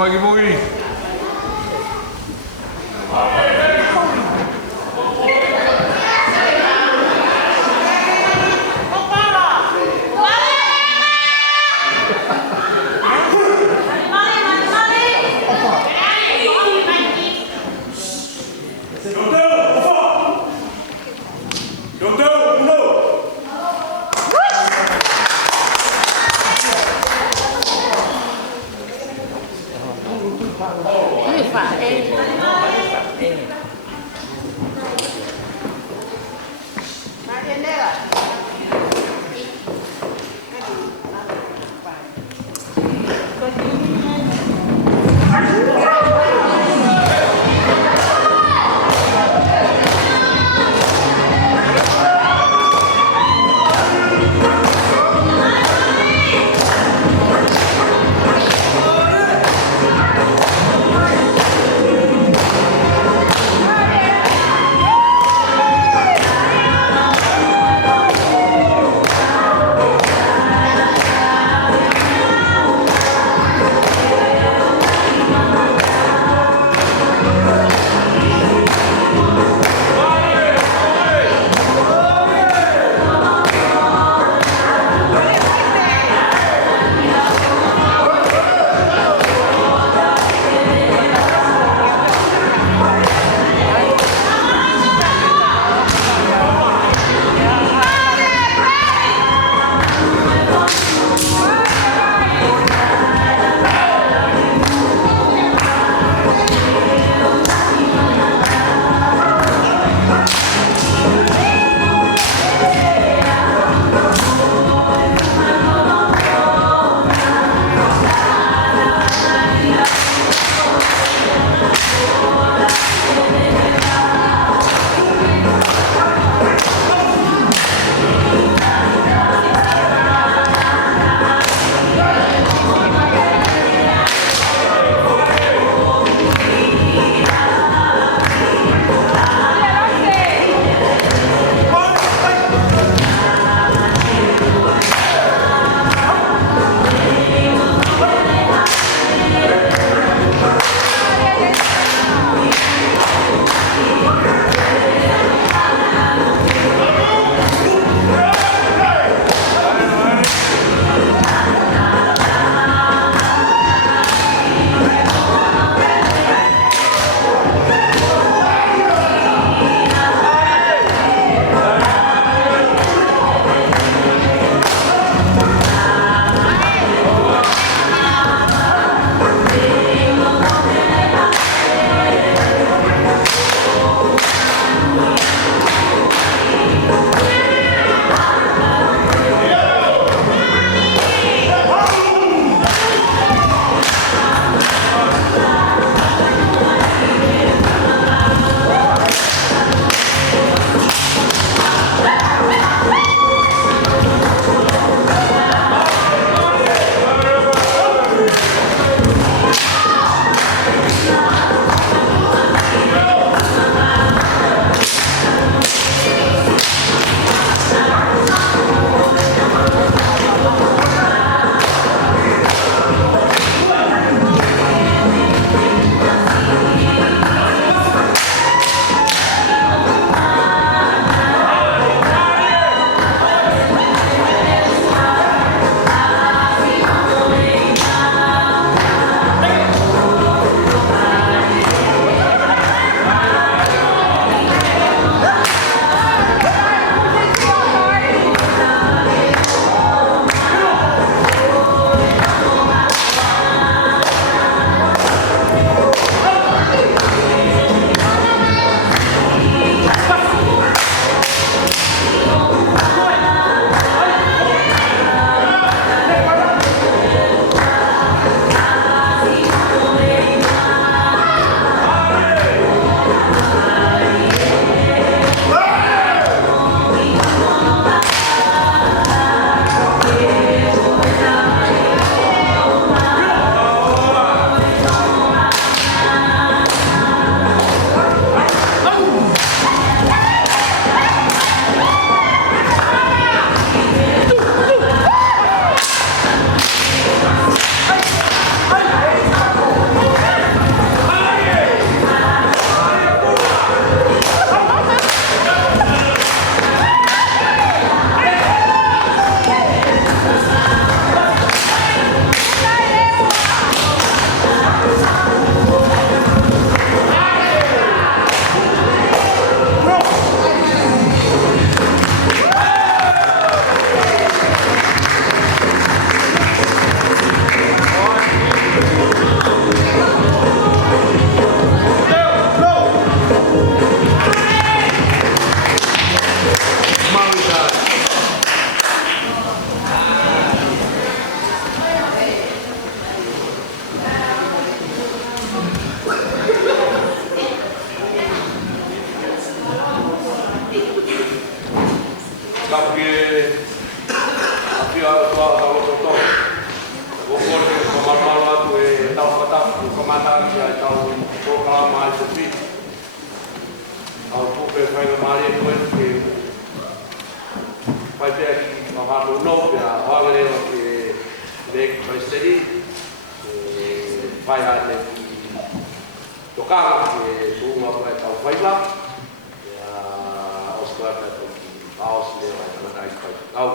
Magimui. Lui fa, Ma che ne va? kamata kia tau tōkala mai te pi. Tau tōpe whainga maari e koe ke whai pēr ki ka whāno no pia whangarewa ke Lake Paisteri. Whai hane ki tōkara ke tōunga pia tau whaila. Oskoa pia tau ki aos lewa e tanakai whai tau.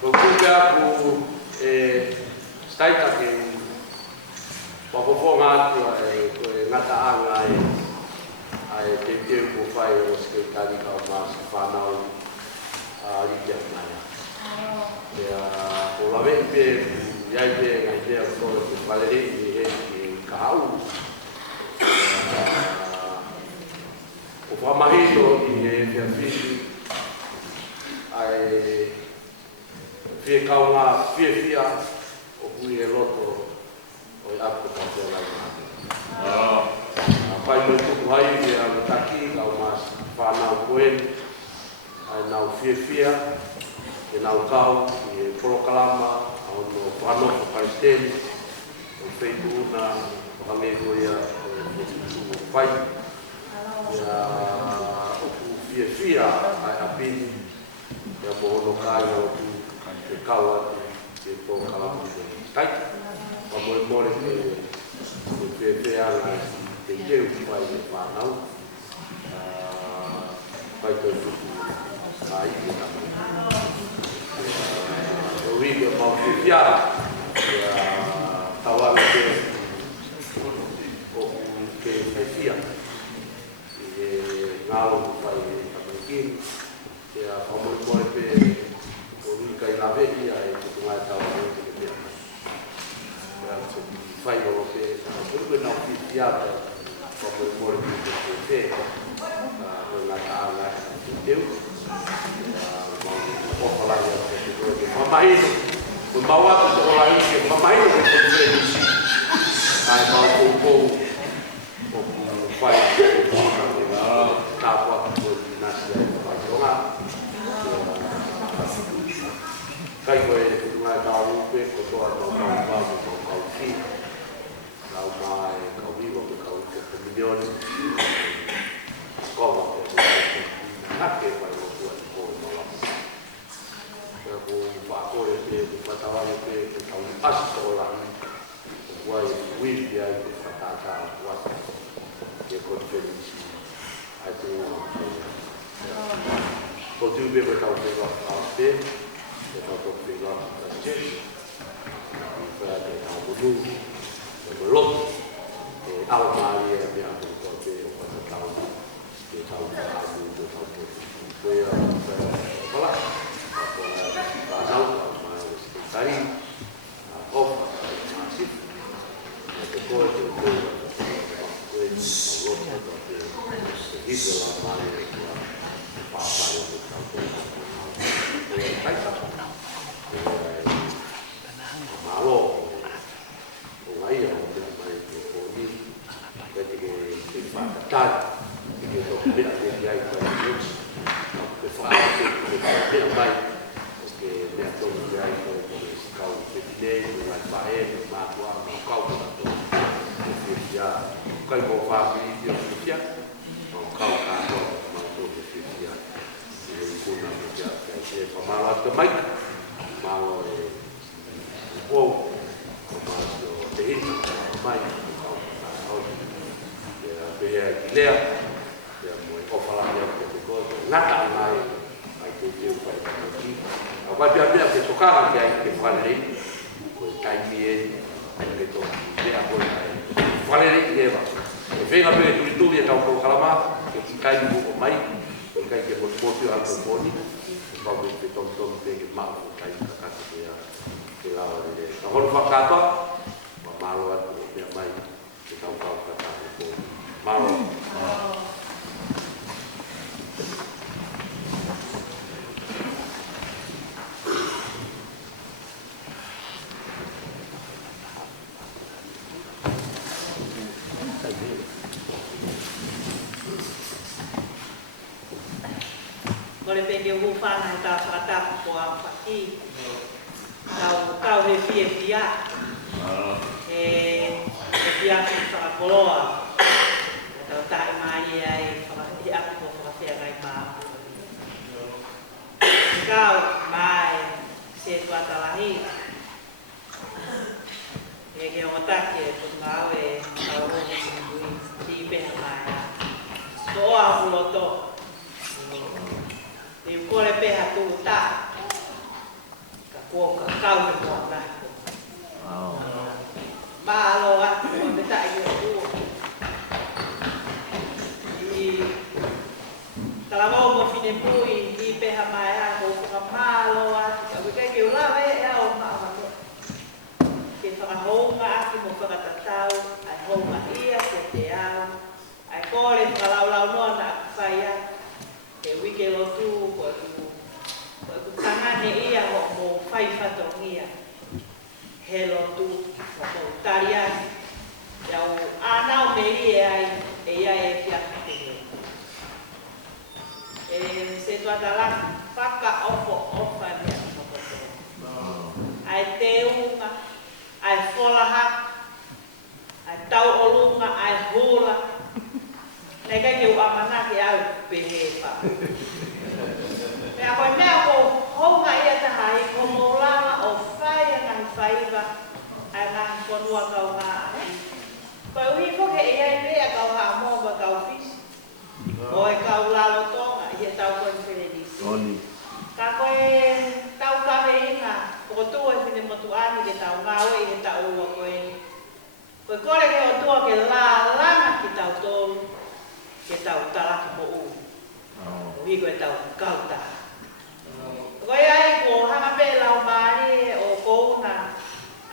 Ko kuka ku staita ke papoponga atu e ngata anga e te teu ko whai o skritari ka o maasi whanau a rikia maya. O lawe pe iai pe ngai te au kore ke whaleri i he ki ka au. O whamahito i he whia whisi ai whia kaunga whia o hui e loto o i ako ka te lai ngā. Pai mai tuku hai i a mataki, kau mas whanau koen, ai nau whia, e nau kau, i e porokalama, au no whanau o Paisteri, o wheitu una, o hange koia, o tuku pai, ia oku whia, ai apini, ia mohono kai o tu, e kau atu, e porokalama, e taita, pa more ke whia te teu pai e whanau, pai tau tuku ka ike tamu. O rīga mau te whia, tawara ke o ke whia, e ngālo ku pai e tamarikini, e a whamoi pe o rīga i lawe ia e tuku ngai tawara e te whia. Whai o te kuru nau whia Como eu moro aqui no PC, na casa do teu, vou falar de mamãe, o mau ato de falar isso, mamãe não vai poder isso. Aí vai o pai, tá com na cidade vai jogar. Cai com ele, não é dar pé, com toda a com o filho, dar uma milioni koma hake pai o tua ko mala ko pakore pe patawani pe tau astola wai wili ai patata wasa ke conference ai tu ko tu be tau pe a pe tau pe la che fa te tau bu lo au mai e mea ko te o pata tau te tau abu te tau te a wala a nau au mai o skritari a ofa a sip te koe te koe koe ni o loto te hito la mai e kua pāpai o te tau te taita malo o ngai o te mai che fa tante che non vedo che hai per fare che mai perché ne ha tolto gli hai come si cau che lei non ha fatto ma qua non cau che già quel po' fa video sia non cau caso ma tutto che sia e con una già che fa male mai malo e wow come te mai Pea Gilea, ia mo e kofalanga o te koto, ngata mai ai te teu pai ki. A vai pia ke tokara ki ai ke whaneri, ko e taimi e, ai to pea ko ai whaneri e wa. E whenga pia turi e tau kalama, ke ki kai mo mai, ke kai ke motu a ko poni, e pau ke tom pe ke maa ko kai kakata ke lawa e. Ka honu whakatoa, ma malo atu pia mai, ke tau kakata ko malo. Mole pende o whana e tā whakatapu po a whaki. Kau he fia. E whakapoloa. Tau tae mai ai whakahi aku o whakawhia ngai pā. Kau mai se tuatalahi. E ke o take e putungau e kau rongi sinui ti peha mai. So o a huloto. Te ukore peha tu ta. Ka kua ka kau me kua nahi. Malo a o te tae ki o tua. Talamau mo fine pui i peha mai a ko whakamalo a ka wikai ke ulawe e au maamato. Ke whakahounga aki mo whakatatau, ai hounga ia ke te au, ai kore whakalaulau noa na whai a, ke wike lotu ko e ku tangane ia mo whai whatongia. He lotu mo tari ai. Iau anau me i ai e ia e kia te se tuatala whaka ofo ofa mea mokoto. Ai te unga, ai wholaha, ai tau olunga, ai hula. Nei kai ke uamana ke au pehe wha. Mea koe mea ko honga ia tahai, ko moulanga o whai a ngahi whaiva, ai ngahi whanua kau ngā ahi. Koe uhi koke e ai mea kau ngā mōma kau fisi. O e kau lalo tonga, ia tau koe whenenisi. Ka koe tau kawe inga, koko tua e whine motu ani ke tau ngawe i he tau ua koe. Koe kore ke o tua ke la langa ki tau tolu, ke tau talaki mo u. O hi koe tau kauta. Koe ai ko hanga pe lau maari o kouna,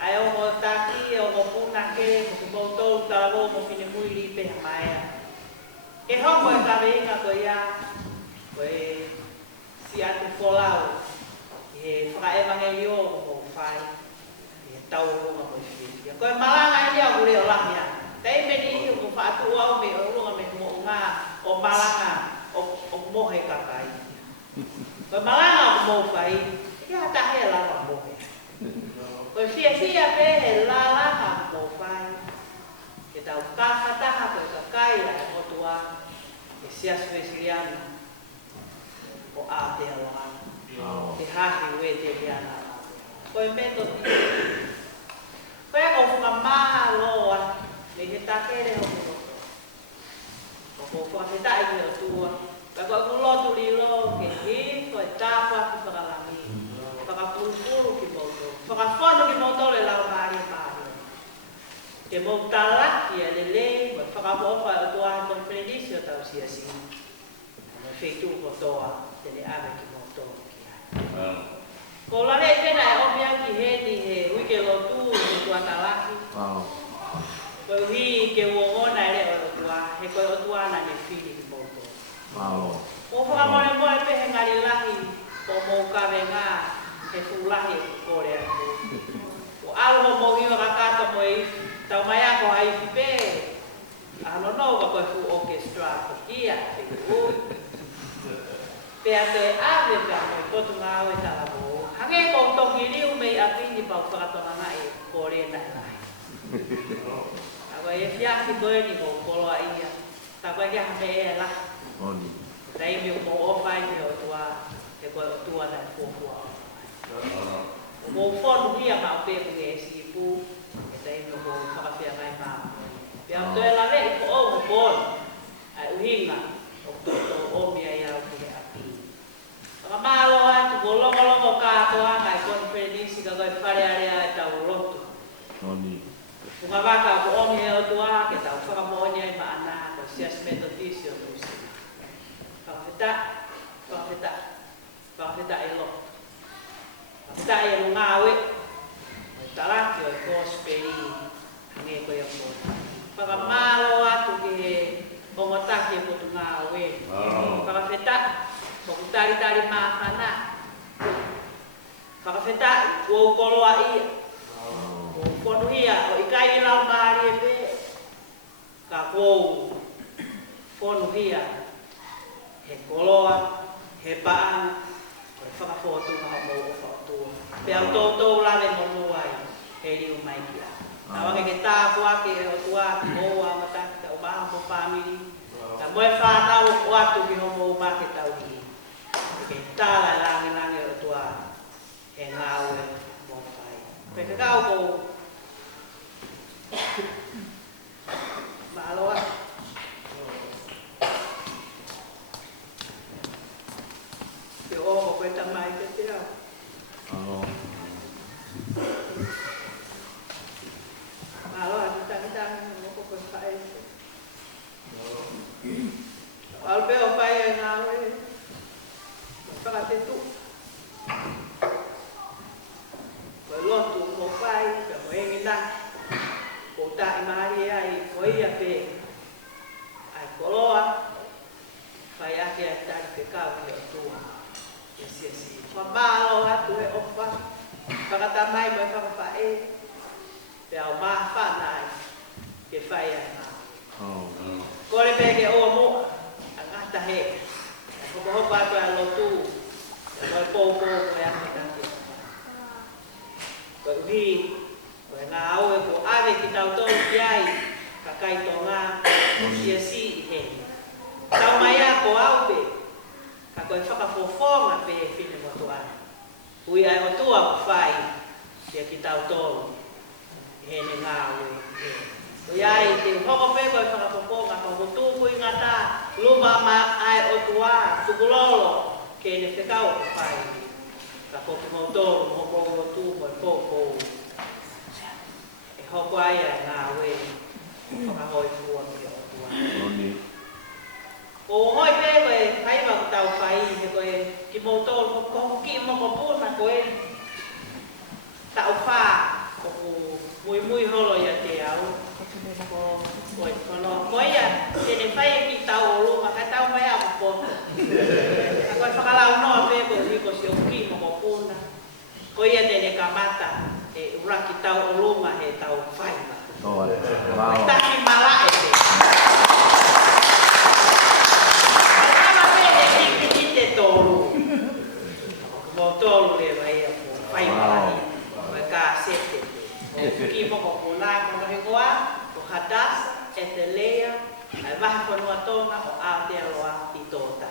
ai o mo taki, o mo puna ke, ko mo tolu talabo mo whine muiri pe hamaea. Ke hongo e kawe inga koe ia, koe si atu wholau, he whakaevange o mo whai, he tau runga koe whiwhia. Koe malanga i nia ure o lahia, tei meni i o whaatu au me o runga me mo ngā o malanga o mohe kakai. Koe malanga o mo whai, ia tahe langa mohe. Koe whia pe he la langa mo whai, ke tau kāwhataha koe kakai a e motua, ke siasu e siriana, o a te awana, te hahi ue te riana. Koe meto ti. Koe ko whuka maha loa, me he takere o kuroto. Ko whakahetai ki o tua, ka koe kulotu li lo, ke hi, koe tāpua ki whakalangi, whakapurupuru ki mauto, whakawhanu ki mauto le lau maari maari. Ke mau talaki a lelei, koe whakapofa o tua he konfrenisi o tau siasi. Me wheitu ko toa, tele ave ki mauto ki ai. Ko lare e pena e omia ki heni he wike lotu ni tua talaki. Koe uhi ke uongona ere o tua, he koe o tua na ne whiri ki mauto. Ko whakamone moe pehe ngari lahi, ko mau kawe ngā, he fulahi e kore atu. Ko aluho mau hiwa kakata mo e tau mai ako ai whipe, ano no ka koe fu orchestra ko kia, te kui. Pea te ave pea koe potu ngā oe tala mo. Hange ko toki riu mei a pini pau whakatonga ngai kore nai lai. A koe e whiaki koe ni ko koloa ia, ta koe kia hame e la. Tei mi mo ofai ni o tua, te koe o tua nai fuafua o. O mo whonu hia ma o pepu e si pu, e tei mi ko whakawhia ngai maa. Pea o toe la rei ko o mo ponu, ai uhinga, o omia ia o kire api. Whakamalo atu, ko longo kātoa ngai konfrenisi ka koe wharearea e tau rotu. Whakawaka ko omia o tua, ke tau whakamonia i maana, ko sias metodisi o tusi. Whakawheta e lo. Whakawheta e rungawe, o taraki o e kosperi, hange koe o kona. Whakamalo atu ki he omotaki e kotu ngā oe. Whakawheta, whakutari maafana. Whakawheta, kua koloa ia. Kua ia, o ikai lau maari e pe. Ka kua whonuhia, he koloa, he paan, koe whakafotu maha mou o whakatua. Pea o tōtou lale monua i, he riu mai kia. Nā wange ke tāpua ke o tua ki moa moe whānau o atu ki homo o māke tau hi. Ke tāla lange o tua he ngā ue mō whai. Koe ka kau ko Maloa. Te oho koe tamai te te au. Maloa te tangi moko koe whae. Albe o whae e ngā ue. Whaka te tu. Koe lotu mō whae, ka mo engi naki. O tae maari ai koe ia pe ai koloa whai ake ai tari ke kau ki o tua e si whamalo atu e opa whakatamai mai whakawhae pe au maa whanai ke whai ai ngā kore pe ke oa mua a ngata he a koko hopa atu ai lotu e koe pōpō koe ake taki koe uhi koe ngā aue ko awe ki tau tau ki ai, ka kai tō ngā sia si i he. Tau mai a ko aupe, ka koe whakawhawhonga pe e whine mo tu ana. Ui ai o tua ku whai, kia ki tau tau, i he ne ngā aue i he. Ui ai, te hoko pe koe whakawhawhonga, ka ho tūku i ngā tā, luma ma ai o tua, tukulolo, ke ne whekau ku whai. Ka koki mo tōru, mo ko o tūku, mo pōpō. Hoko ai ai ngā ue, whakahoi fua ki o tua. O hoi pe koe, kai wako tau whai, he koe ki mō tōru, ko ki moko pūna koe, tau whā, o mui holo ia te au. Koe, koe ia, tene whai e ki tau o luma, kai tau mai a moko. Ka koe whakalau noa pe koe, hiko si o ki moko pūna. Koe ia tene ka mata. E uraki tau o luma he tau whaima. Wow. Taki mala e te. Kama pene ki te tōru. Mō tōru e vai a po whaima hi. Mai kā sete te. Ki moko pūnai kono he koa, o Hadasa, e te lea, ai wahi whanua tōna o Aotearoa i tōta.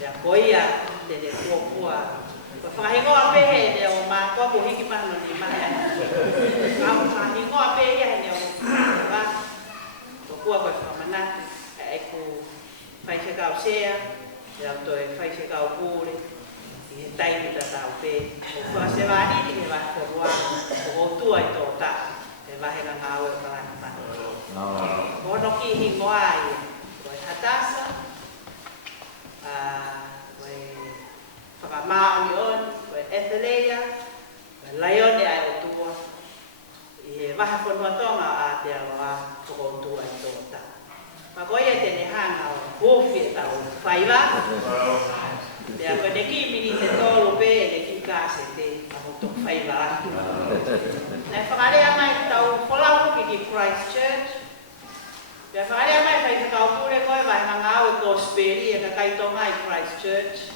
Ea koia te kuapua. Whahingoa pehe ne o mā kōku hiki pano ni mahe. Whahingoa pehe ne o mā. Tō kua koe whamanati. E ku whaise kau sea. E au toi whaise kau pūre. I he taimi ta tau pe. O kua se wāni ni he wahi korua. O tua i tō ta. E wahenga ngā ue kalani pano. Kono ki hingoa ai. Koe Hadasa. Whakamau i on, koe Etheleia, koe Laione ai o tua. I he waha whanua tonga a te aroa toko tua i tōta. Ma koe e tene hanga o hōwhi e tau whaiwa. Pea koe ne ki mini te tōru pe e ne ki kāse te aho tō whaiwa. Nei whakarea mai tau wholau ki Christchurch. Pea whakarea mai whai whakau pūre koe vai ngau e Gosperi e ka kaitonga i Christchurch.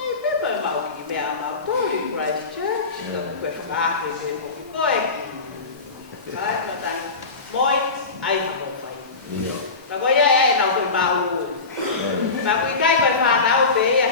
Ai pepa e mau ki mea mau tōru i Christchurch. Koe whakaake te hoki koe. Kai, no tangi. Moi, ai hako whai. Ka koe ia e nau koe mau. Ma koe kai koe whanau pe ia